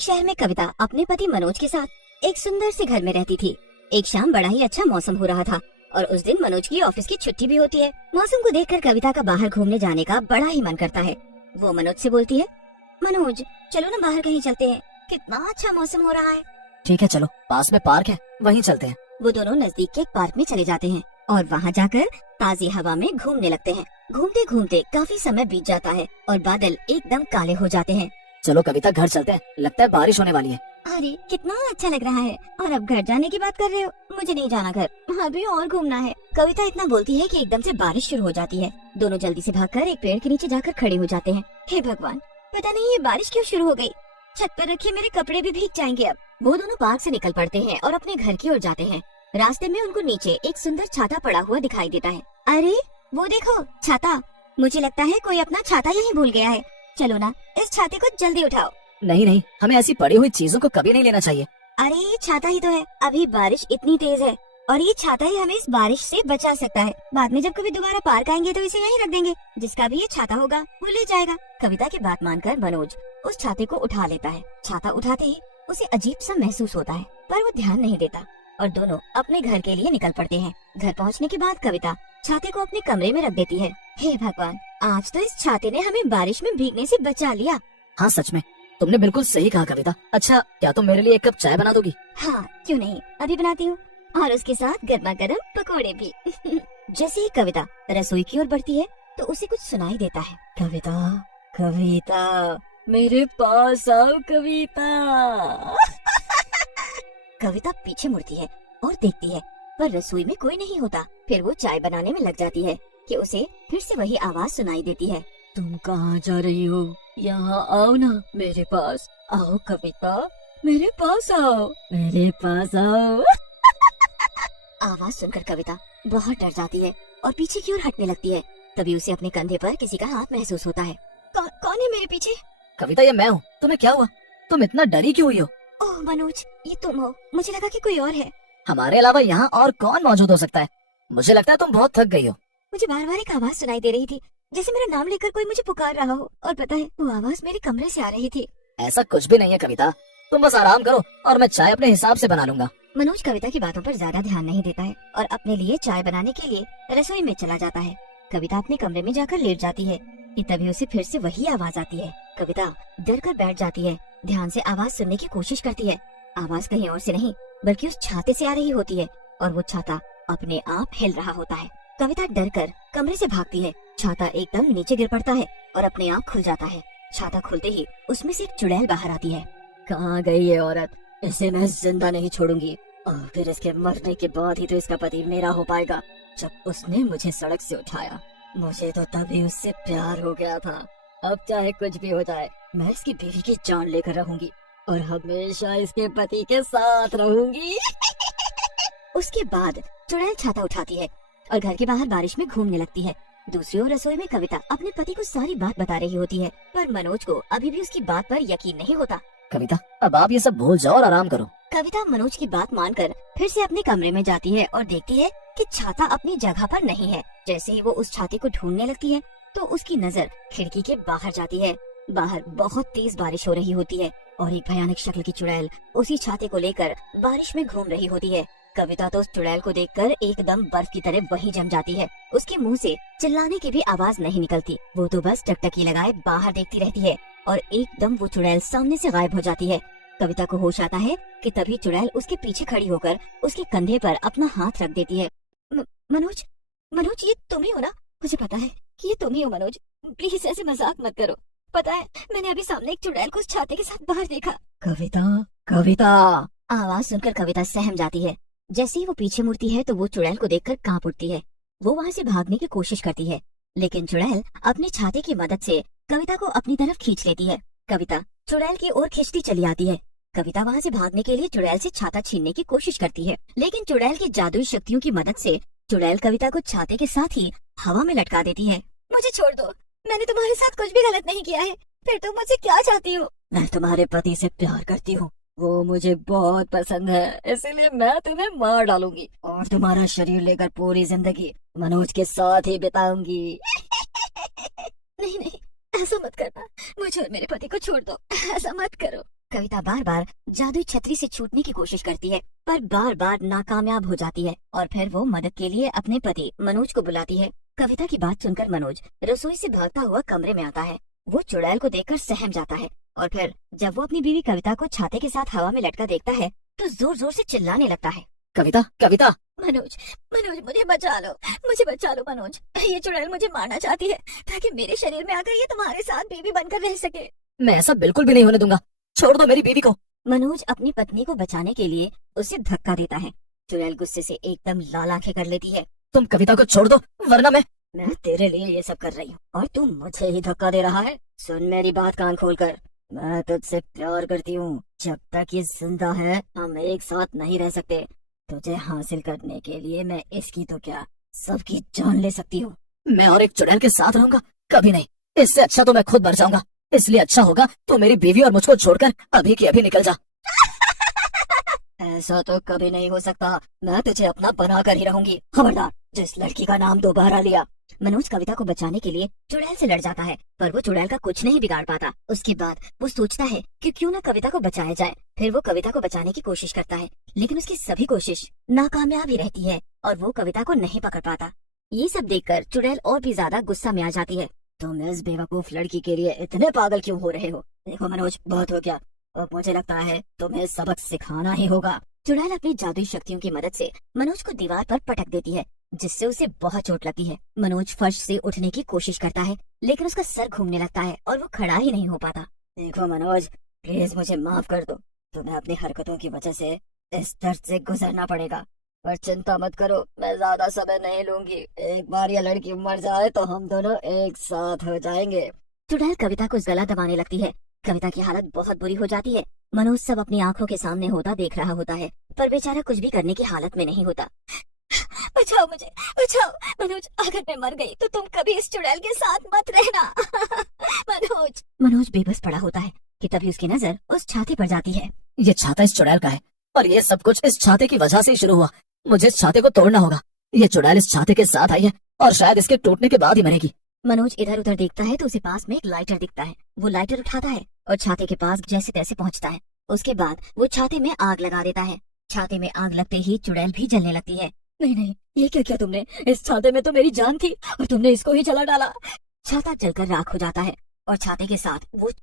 एक शहर में कविता अपने पति मनोज के साथ एक सुंदर से घर में रहती थी। एक शाम बड़ा ही अच्छा मौसम हो रहा था और उस दिन मनोज की ऑफिस की छुट्टी भी होती है। मौसम को देखकर कविता का बाहर घूमने जाने का बड़ा ही मन करता है। वो मनोज से बोलती है, मनोज चलो ना बाहर कहीं चलते हैं, कितना अच्छा मौसम हो रहा है। ठीक है चलो, पास में पार्क है वहीं चलते हैं। वो दोनों नजदीक के एक पार्क में चले जाते हैं और वहाँ जाकर ताजी हवा में घूमने लगते हैं। घूमते घूमते काफी समय बीत जाता है और बादल एकदम काले हो जाते हैं। चलो कविता घर चलते हैं, लगता है बारिश होने वाली है। अरे कितना अच्छा लग रहा है, और अब घर जाने की बात कर रहे हो? मुझे नहीं जाना घर, अभी और घूमना है। कविता इतना बोलती है कि एकदम से बारिश शुरू हो जाती है। दोनों जल्दी से भागकर एक पेड़ के नीचे जाकर खड़े हो जाते हैं। हे भगवान, पता नहीं ये बारिश क्यों शुरू हो गई। छत पर रखे मेरे कपड़े भी भीग जाएंगे अब। वो दोनों पार्क से निकल पड़ते हैं और अपने घर की ओर जाते हैं। रास्ते में उनको नीचे एक सुंदर छाता पड़ा हुआ दिखाई देता है। अरे वो देखो छाता, मुझे लगता है कोई अपना छाता यहीं भूल गया है। चलो ना इस छाते को जल्दी उठाओ। नहीं नहीं, हमें ऐसी पड़ी हुई चीजों को कभी नहीं लेना चाहिए। अरे ये छाता ही तो है, अभी बारिश इतनी तेज है और ये छाता ही हमें इस बारिश से बचा सकता है। बाद में जब कभी दोबारा पार्क आएंगे तो इसे यहीं रख देंगे। जिसका भी ये छाता होगा वो ले जाएगा। कविता की बात मानकर मनोज उस छाते को उठा लेता है। छाता उठाते ही उसे अजीब सा महसूस होता है, पर वो ध्यान नहीं देता और दोनों अपने घर के लिए निकल पड़ते हैं। घर पहुंचने के बाद कविता छाते को अपने कमरे में रख देती है। हे भगवान, आज तो इस छाते ने हमें बारिश में भीगने से बचा लिया। हाँ सच में, तुमने बिल्कुल सही कहा कविता। अच्छा, क्या तुम मेरे लिए एक कप चाय बना दोगी? हाँ क्यों नहीं, अभी बनाती हूँ, और उसके साथ गर्मा गर्म पकौड़े भी। जैसे ही कविता रसोई की ओर बढ़ती है तो उसे कुछ सुनाई देता है। कविता, कविता मेरे पास आओ कविता। कविता पीछे मुड़ती है और देखती है, पर रसोई में कोई नहीं होता। फिर वो चाय बनाने में लग जाती है कि उसे फिर से वही आवाज सुनाई देती है। तुम कहाँ जा रही हो? यहाँ आओ ना मेरे पास। आओ कविता, मेरे पास आओ, मेरे पास आओ। आवाज सुनकर कविता बहुत डर जाती है और पीछे की ओर हटने लगती है। तभी उसे अपने कंधे पर किसी का हाथ महसूस होता है। कौन है मेरे पीछे? कविता ये मैं हूँ। तुम्हें क्या हुआ? तुम इतना डरी क्यों हुई हो? ओह मनोज, ये तुम हो। मुझे लगा कि कोई और है। हमारे अलावा यहाँ और कौन मौजूद हो सकता है? मुझे लगता है तुम बहुत थक गई हो। मुझे बार बार एक आवाज सुनाई दे रही थी, जैसे मेरा नाम लेकर कोई मुझे पुकार रहा हो, और पता है वो आवाज मेरे कमरे से आ रही थी। ऐसा कुछ भी नहीं है कविता, तुम बस आराम करो और मैं चाय अपने हिसाब से बना लूंगा। मनोज कविता की बातों पर ज्यादा ध्यान नहीं देता है और अपने लिए चाय बनाने के लिए रसोई में चला जाता है। कविता अपने कमरे में जाकर लेट जाती है कि तभी उसे फिर से वही आवाज आती है। कविता डर कर बैठ जाती है, ध्यान से आवाज सुनने की कोशिश करती है। आवाज कहीं और से नहीं बल्कि उस छाते से आ रही होती है और वो छाता अपने आप हिल रहा होता है। कविता डर कर कमरे से भागती है। छाता एकदम नीचे गिर पड़ता है और अपने आप खुल जाता है। छाता खुलते ही उसमें से एक चुड़ैल बाहर आती है। कहाँ गई ये औरत? इसे मैं जिंदा नहीं छोड़ूंगी, और फिर इसके मरने के बाद ही तो इसका पति मेरा हो पाएगा। जब उसने मुझे सड़क से उठाया, मुझे तो तभी उससे प्यार हो गया था। अब चाहे कुछ भी हो जाए, मैं इसकी बीवी की जान लेकर रहूंगी और हमेशा इसके पति के साथ रहूंगी। उसके बाद चुड़ैल छाता उठाती है और घर के बाहर बारिश में घूमने लगती है। दूसरी ओर रसोई में कविता अपने पति को सारी बात बता रही होती है, पर मनोज को अभी भी उसकी बात पर यकीन नहीं होता। कविता, अब आप ये सब भूल जाओ और आराम करो। कविता मनोज की बात मानकर फिर से अपने कमरे में जाती है और देखती है कि छाता अपनी जगह पर नहीं है। जैसे ही वो उस छाते को ढूंढने लगती है तो उसकी नजर खिड़की के बाहर जाती है। बाहर बहुत तेज बारिश हो रही होती है और एक भयानक शक्ल की चुड़ैल उसी छाते को लेकर बारिश में घूम रही होती है। कविता तो उस चुड़ैल को देखकर एकदम बर्फ की तरह वहीं जम जाती है। उसके मुंह से चिल्लाने की भी आवाज नहीं निकलती। वो तो बस टकटकी लगाए बाहर देखती रहती है और एकदम वो चुड़ैल सामने से गायब हो जाती है। कविता को होश आता है कि तभी चुड़ैल उसके पीछे खड़ी होकर उसके कंधे पर अपना हाथ रख देती है। मनोज, मनोज ये तुम ही हो ना? मुझे पता है कि ये तुम ही हो मनोज, प्लीज ऐसे मजाक मत करो। पता है मैंने अभी सामने एक चुड़ैल को उस छाते के साथ बाहर देखा। कविता, कविता। आवाज सुनकर कविता सहम जाती है। जैसे ही वो पीछे मुड़ती है तो वो चुड़ैल को देखकर कांप उठती है। वो वहाँ से भागने की कोशिश करती है, लेकिन चुड़ैल अपने छाते की मदद से कविता को अपनी तरफ खींच लेती है। कविता चुड़ैल की ओर खींचती चली आती है। कविता वहाँ से भागने के लिए चुड़ैल से छाता छीनने की कोशिश करती है, लेकिन चुड़ैल की जादुई शक्तियों की मदद से चुड़ैल कविता को छाते के साथ ही हवा में लटका देती है। मुझे छोड़ दो, मैंने तुम्हारे साथ कुछ भी गलत नहीं किया है, फिर तुम मुझसे क्या चाहती हो? मैं तुम्हारे पति से प्यार करती हूँ, वो मुझे बहुत पसंद है, इसीलिए मैं तुम्हें मार डालूंगी और तुम्हारा शरीर लेकर पूरी जिंदगी मनोज के साथ ही बिताऊंगी। नहीं नहीं, ऐसा मत करना, मुझे और मेरे पति को छोड़ दो, ऐसा मत करो। कविता बार बार जादुई छतरी से छूटने की कोशिश करती है, पर बार बार नाकामयाब हो जाती है और फिर वो मदद के लिए अपने पति मनोज को बुलाती है। कविता की बात सुनकर मनोज रसोई से भागता हुआ कमरे में आता है। वो चुड़ैल को देखकर सहम जाता है और फिर जब वो अपनी बीवी कविता को छाते के साथ हवा में लटका देखता है तो जोर जोर से चिल्लाने लगता है। कविता, कविता, मनोज, मनोज मुझे बचा लो मनोज। ये चुड़ैल मुझे मारना चाहती है ताकि मेरे शरीर में आकर ये तुम्हारे साथ बीवी बनकर रह सके। मैं ऐसा बिल्कुल भी नहीं होने दूंगा। छोड़ दो मेरी बीवी को। मनोज अपनी पत्नी को बचाने के लिए उसे धक्का देता है। चुड़ैल गुस्से से एकदम लाल आंखें कर लेती है। तुम कविता को छोड़ दो वरना मैं तेरे लिए ये सब कर रही हूँ और तू मुझे ही धक्का दे रहा है। सुन मेरी बात कान खोलकर, मैं तुझसे प्यार करती हूँ। जब तक ये जिंदा है हम एक साथ नहीं रह सकते। तुझे हासिल करने के लिए मैं इसकी तो क्या सबकी जान ले सकती हूँ। मैं और एक चुड़ैल के साथ रहूंगा? कभी नहीं। इससे अच्छा तो मैं खुद मर जाऊंगा। इसलिए अच्छा होगा तू मेरी बीवी और मुझको छोड़कर अभी की अभी निकल जा। ऐसा तो कभी नहीं हो सकता। मैं तुझे अपना बना कर ही रहूंगी। खबरदार जिस लड़की का नाम दोबारा लिया। मनोज कविता को बचाने के लिए चुड़ैल से लड़ जाता है, पर वो चुड़ैल का कुछ नहीं बिगाड़ पाता। उसके बाद वो सोचता है कि क्यों ना कविता को बचाया जाए। फिर वो कविता को बचाने की कोशिश करता है, लेकिन उसकी सभी कोशिश नाकामयाब ही रहती है और वो कविता को नहीं पकड़ पाता। ये सब देखकर चुड़ैल और भी ज्यादा गुस्सा में आ जाती है। तुम इस बेवकूफ लड़की के लिए इतने पागल क्यों हो रहे हो? देखो मनोज, बहुत हो गया। अब मुझे लगता है तुम्हें सबक सिखाना ही होगा। चुड़ैल अपनी जादुई शक्तियों की मदद से मनोज को दीवार पर पटक देती है, जिससे उसे बहुत चोट लगती है। मनोज फर्श से उठने की कोशिश करता है, लेकिन उसका सर घूमने लगता है और वो खड़ा ही नहीं हो पाता। देखो मनोज, प्लीज मुझे माफ कर दो। तुम्हें अपनी हरकतों की वजह से इस दर्द से गुजरना पड़ेगा, पर चिंता मत करो, मैं ज्यादा समय नहीं लूंगी। एक बार ये लड़की मर जाए तो हम दोनों एक साथ हो जाएंगे। चुड़ैल कविता को गला दबाने लगती है। कविता की हालत बहुत बुरी हो जाती है। मनोज सब अपनी आंखों के सामने होता देख रहा होता है, पर बेचारा कुछ भी करने की हालत में नहीं होता। बचाओ मुझे, बचाओ मनोज, अगर मैं मर गई तो तुम कभी इस चुड़ैल के साथ मत रहना। मनोज बेबस पड़ा होता है कि तभी उसकी नजर उस छाते पर जाती है। ये छाता इस चुड़ैल का है और ये सब कुछ इस छाते की वजह से ही शुरू हुआ। मुझे इस छाते को तोड़ना होगा। ये चुड़ैल इस छाते के साथ आई है और शायद इसके टूटने के बाद ही मरेगी। मनोज इधर उधर देखता है तो उसे पास में एक लाइटर दिखता है। वो लाइटर उठाता है और छाते के पास जैसे तैसे पहुंचता है। उसके बाद वो छाते में आग लगा देता है। छाते में आग लगते ही चुड़ैल भी जलने लगती है। नहीं नहीं, ये क्या किया तुमने? इस छाते में तो मेरी जान थी और तुमने इसको ही जला डाला। छाता जलकर राख हो जाता है और छाते के साथ वो